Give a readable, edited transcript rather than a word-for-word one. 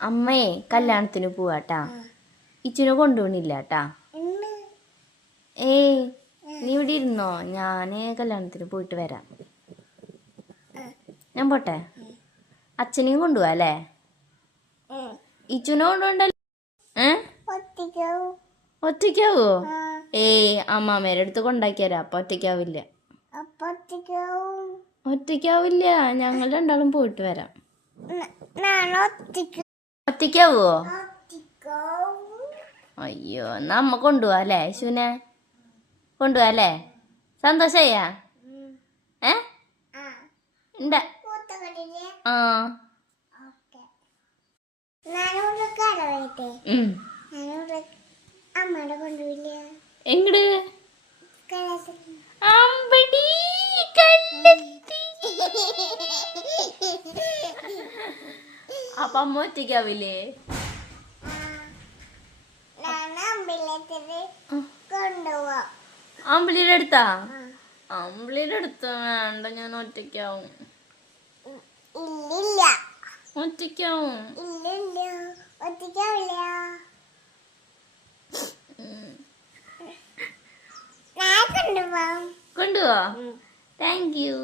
അമ്മയെ കല്യാണത്തിന് പോവാട്ടാ. ഇച്ചിനെ കൊണ്ടുപോണില്ലാട്ടാ. ഏയ് നീ ഇവിടെ ഇരുന്നോ, ഞാന് കല്യാണത്തിന് പോയിട്ട് വരാം. ഞാൻ പോട്ടെ. അച്ഛനെയും കൊണ്ടുപോവാ അല്ലേ? ഇച്ചുനെ കൊണ്ടുപോണ്ടല്ലോ. ഒറ്റയ്ക്കാവോ? ഏയ് അമ്മാമ്മേടെ അടുത്ത് കൊണ്ടാക്കിയരാ. അപ്പൊ ഒറ്റയ്ക്കാവില്ല. ഒറ്റയ്ക്കാവില്ല, ഞങ്ങൾ രണ്ടാളും പോയിട്ട് വരാം. ഒറ്റയ്ക്കാവോ? അയ്യോ, എന്നാ അമ്മ കൊണ്ടുപോവാ അല്ലേ? യേശുവിനെ കൊണ്ടുപോവാ അല്ലേ? സന്തോഷായാ? ഉണ്ട്. ആ എങ്ങട് അമ്പടി കണ്ടെത്തി. അപ്പൊ അമ്മ ഒറ്റയ്ക്കാവില്ലേ? അമ്പിളിയുടെ അടുത്താ? അമ്പിളിയുടെ അടുത്ത് വേണ്ട, ഞാൻ ഒറ്റയ്ക്കാവും. ഒറ്റയ്ക്കാവും. കൊണ്ടുപോവാ. Thank you.